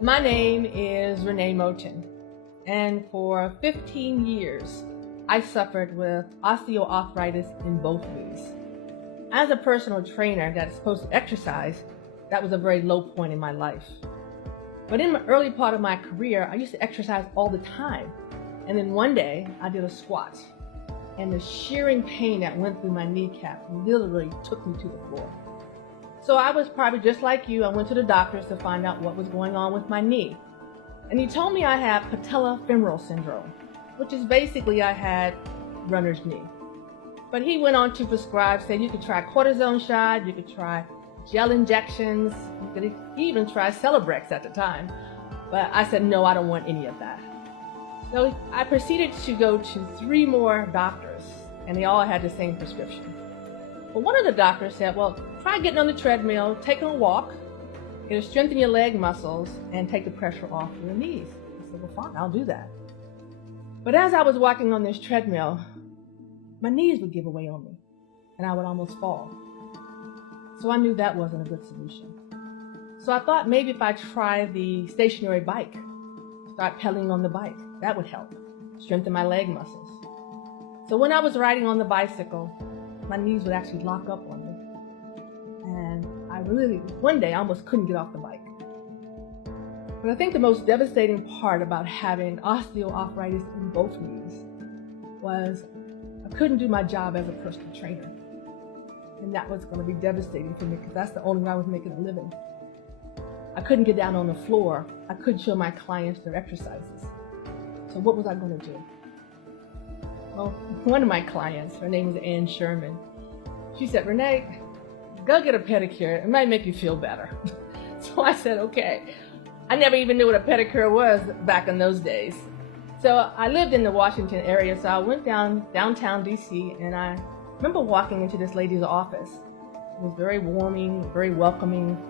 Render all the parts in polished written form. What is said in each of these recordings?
My name is Renee Moten, and for 15 years, I suffered with osteoarthritis in both knees. As a personal trainer that's supposed to exercise, that was a very low point in my life. But in the early part of my career, I used to exercise all the time. And then one day, I did a squat, and the shearing pain that went through my kneecap literally took me to the floor. So I was probably just like you. I went to the doctors to find out what was going on with my knee. And he told me I had patellofemoral syndrome, which is basically I had runner's knee. But he went on to prescribe, said you could try cortisone shot, you could try gel injections, you could even try Celebrex at the time. But I said, no, I don't want any of that. So I proceeded to go to 3 more doctors, and they all had the same prescription. But one of the doctors said, well, try getting on the treadmill, take a walk, it'll strengthen your leg muscles and take the pressure off your knees. I said, well, fine, I'll do that. But as I was walking on this treadmill, my knees would give away on me, and I would almost fall. So I knew that wasn't a good solution. So I thought maybe if I try the stationary bike, start pedaling on the bike, that would help, strengthen my leg muscles. So when I was riding on the bicycle, my knees would actually lock up on me. And I really, one day, I almost couldn't get off the bike. But I think the most devastating part about having osteoarthritis in both knees was I couldn't do my job as a personal trainer. And that was going to be devastating for me because that's the only way I was making a living. I couldn't get down on the floor. I couldn't show my clients their exercises. So what was I going to do? Well, one of my clients, her name is Ann Sherman, she said, Renee, go get a pedicure. It might make you feel better. So I said, okay. I never even knew what a pedicure was back in those days. So I lived in the Washington area, so I went downtown DC, and I remember walking into this lady's office. It was very warming, very welcoming,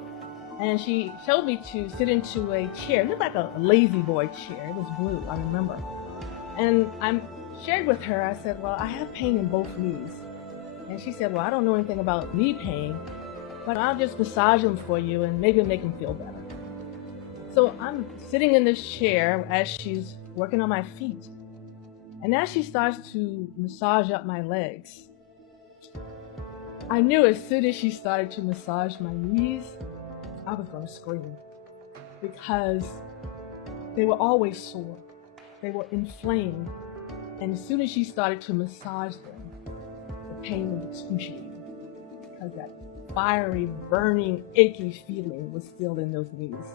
and she showed me to sit into a chair. It looked like a lazy boy chair. It was blue, I remember. And I shared with her, I said, well, I have pain in both knees. And she said, well, I don't know anything about knee pain, but I'll just massage them for you and maybe it'll make them feel better. So I'm sitting in this chair as she's working on my feet. And as she starts to massage up my legs, I knew as soon as she started to massage my knees, I was going to scream because they were always sore. They were inflamed. And as soon as she started to massage them, the pain was excruciating because that fiery, burning, achy feeling was still in those knees.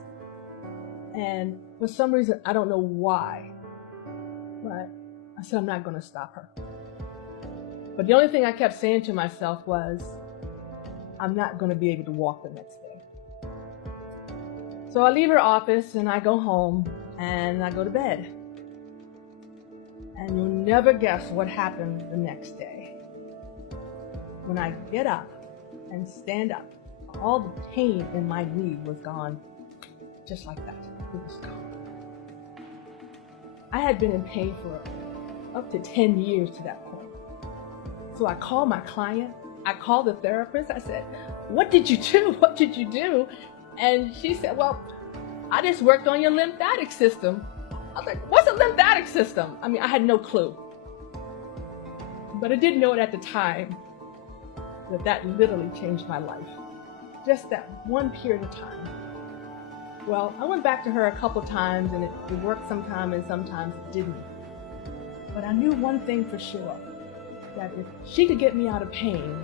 And for some reason, I don't know why, but I said, I'm not going to stop her. But the only thing I kept saying to myself was, I'm not going to be able to walk the next day. So I leave her office and I go home and I go to bed. And you'll never guess what happened the next day. When I get up and stand up, all the pain in my knee was gone just like that. It was gone. I had been in pain for up to 10 years to that point. So I called my client, I called the therapist, I said, what did you do? What did you do? And she said, well, I just worked on your lymphatic system. I was like, what's a lymphatic system? I mean, I had no clue. But I didn't know it at the time that literally changed my life. Just that one period of time. Well, I went back to her a couple times and it worked sometimes and sometimes it didn't. But I knew one thing for sure, that if she could get me out of pain,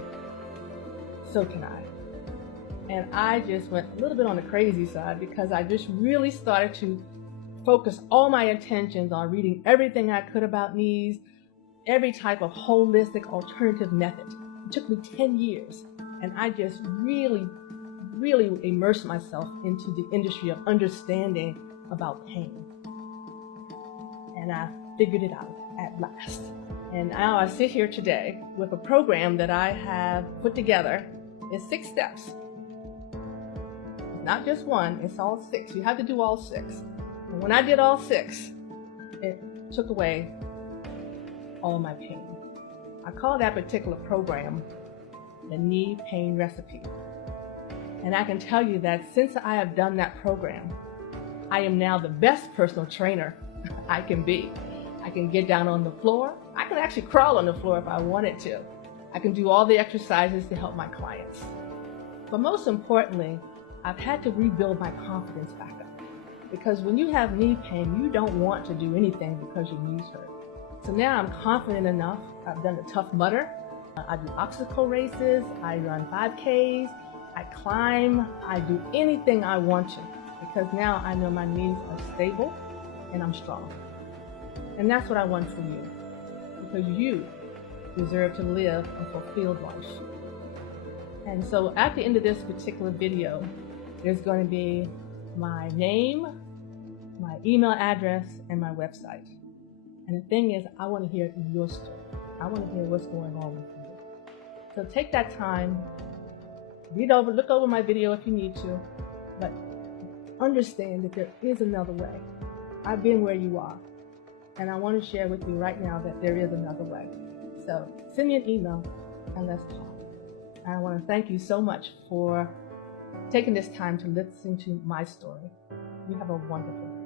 so can I. And I just went a little bit on the crazy side because I just really started to focus all my attentions on reading everything I could about knees, every type of holistic alternative method. It took me 10 years, and I just really immersed myself into the industry of understanding about pain. And I figured it out at last. And now I sit here today with a program that I have put together. It's 6 steps. Not just one, it's all 6. You have to do all 6. And when I did all 6, it took away all my pain. I call that particular program the Knee Pain Recipe. And I can tell you that since I have done that program, I am now the best personal trainer I can be. I can get down on the floor. I can actually crawl on the floor if I wanted to. I can do all the exercises to help my clients. But most importantly, I've had to rebuild my confidence back up. Because when you have knee pain, you don't want to do anything because your knees hurt. So now I'm confident enough. I've done the Tough Mudder. I do obstacle races. I run 5Ks. I climb. I do anything I want to. Because now I know my knees are stable and I'm strong. And that's what I want from you. Because you deserve to live a fulfilled life. And so at the end of this particular video, there's going to be my name, my email address, and my website. And the thing is, I want to hear your story. I want to hear what's going on with you. So take that time, look over my video if you need to, but understand that there is another way. I've been where you are, and I want to share with you right now that there is another way. So send me an email and let's talk. And I want to thank you so much for taking this time to listen to my story. You have a wonderful day.